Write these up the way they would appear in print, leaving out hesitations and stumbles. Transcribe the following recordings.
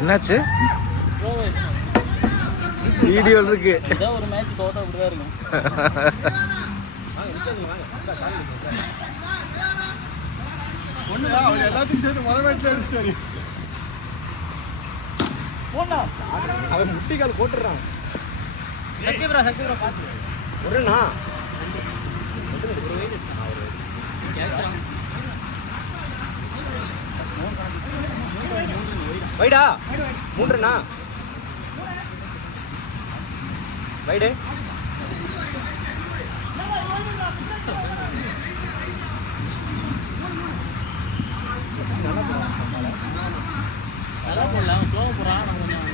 என்னாச்சு? வீடியோ இருக்கு. ஒரு மேட்ச் தோத்தா அப்படிதான் இருக்கும். எல்லாத்தையும் சேர்த்து முதல் மேட்ச்ல அடிச்சிட்டாரு. அவன் முட்டிக்கால் போட்டுறான். சக்தி ப்ரோ பாத்து ஒருண்ணா வைடா 3ண்ணா வைடு நல்லா போடல அவன் ஸ்லோவாக போகிறான். நம்ம கொஞ்சம்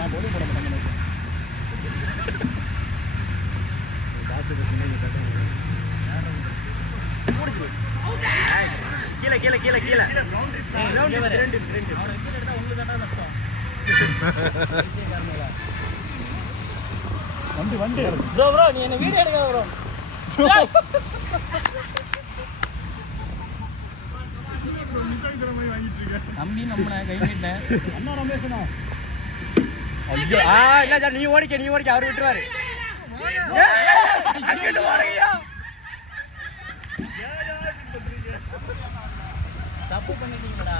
நான் போலி போட மாட்டேன். கீழே கீழே கீழே கீழே வந்து ப்ரோ ப்ரோ நீ என்ன வீடியோ எடுக்காத ப்ரோ. நம்பி நம்ம கை நீட்டேன். அண்ணா ரமேஷனா ஐயோ இல்ல சார், நீ ஓடிக்க அவர் விட்டுருவாரு. தப்பு பண்ணிட்டீங்கடா.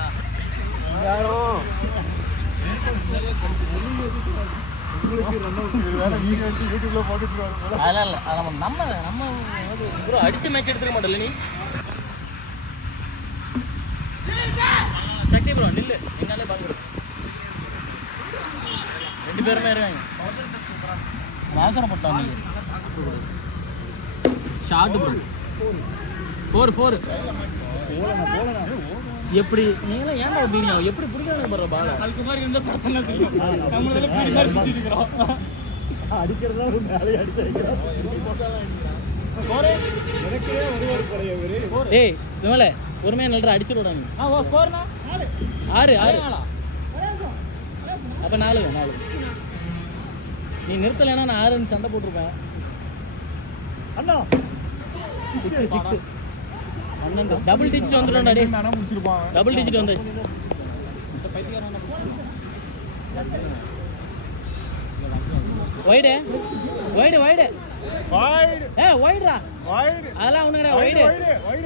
அதெல்லாம் இல்லை, நம்ம ப்ரோ அடிச்ச மேட்ச் எடுத்துக்க மாட்டோம்ல நீ. சக்தி ப்ரோ நில்லு, என்னாலே பார்க்குறோம். 2 பேருமே இருக்காங்க. அவசரப்பட்டோம் நீ. ஷார்ட் ப்ரோ 4 எப்படி நீங்களாம் ஏன்டா பீடியா எப்படி பிடிக்காத போடுற பால் அதுக்கு மாதிரி இருந்த பிரச்சனை செய்யும். நம்மளால பீடி மாதிரி சுத்திட்டு இருக்கோம். அடிக்கிறதா மேலே அடிச்சு வைக்கிறோம். எனக்கே ஒரு பழைய ஒரு டேய் விமலே பொறுமையா நல்லா அடிச்சிரோடா நீ. ஓ ஸ்கோர்னா 6 அப்ப 4 நீ நிறுத்தலைன்னா நான் 6ன்னு சண்டை போட்டிருப்பேன். அண்ணா 6 டபுள் டிஜிட் வந்துடும்டா டேய். நானா முடிச்சிருப்பான். டபுள் டிஜிட் வந்துச்சு. இந்த பைத்தியக்காரன் வைடு ஏய் வைடுடா வைடு அதெல்லாம் அவனுங்கடா வைடு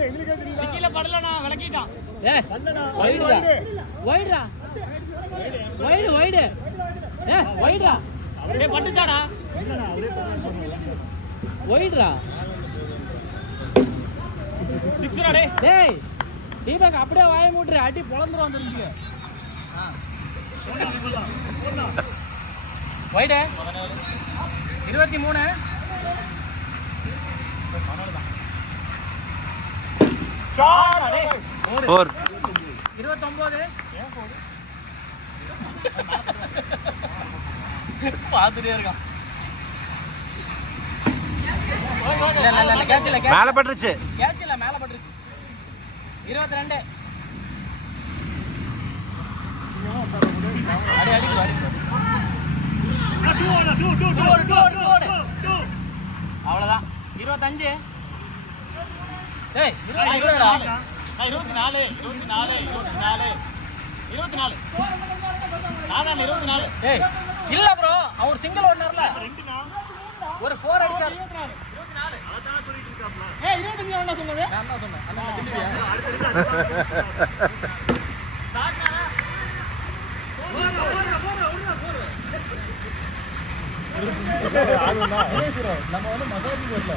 எங்களுக்கு தெரியல. கீழ படலனா விளக்கிட்டான். ஏய் வைடுடா வைடு ஏய் வைடுடா டேய் பட்டுச்சாடா வைடுடா 6 டேய் டேய் தீபக் அப்படியே வாயை மூட்ற அடி பொளந்துரும் வந்துருங்க. வைடு 23 ஷாட் டேய் 4 29 பாத்துட்டே இருக்கான். இல்ல கேட்கல மேல பட்டுருச்சு. கேட்கல மேல பட்டுருச்சு. 22 அடி அவ்வளவுதான். 25 டேய் 24 டேய் இல்ல ப்ரோ அவர் சிங்கிள் ஓடுனார்ல ஒரு 4 அடிச்சார். 24 அதான் சொல்லிட்டு இருக்காப்ல. ஏய் 25 என்ன சொன்னவே நான் என்ன சொன்னேன் அண்ணா திட்டுவியா சாட்னா ஆளுனா ஏய் ப்ரோ நம்ம வந்து மசாஜ் வரல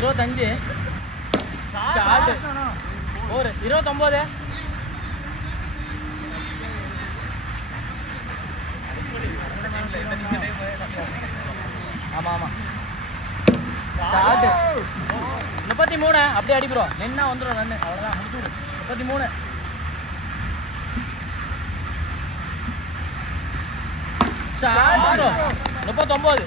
25 ஸ்டார்ட் ஒரு 29 ஆமா ஸ்டார்ட் 33 அப்படியே அடிக்கிறோம். நின்னா வந்துடும் ரன்னு அவ்வளோதான் முடிச்சுடு. 33 ஷாட் 39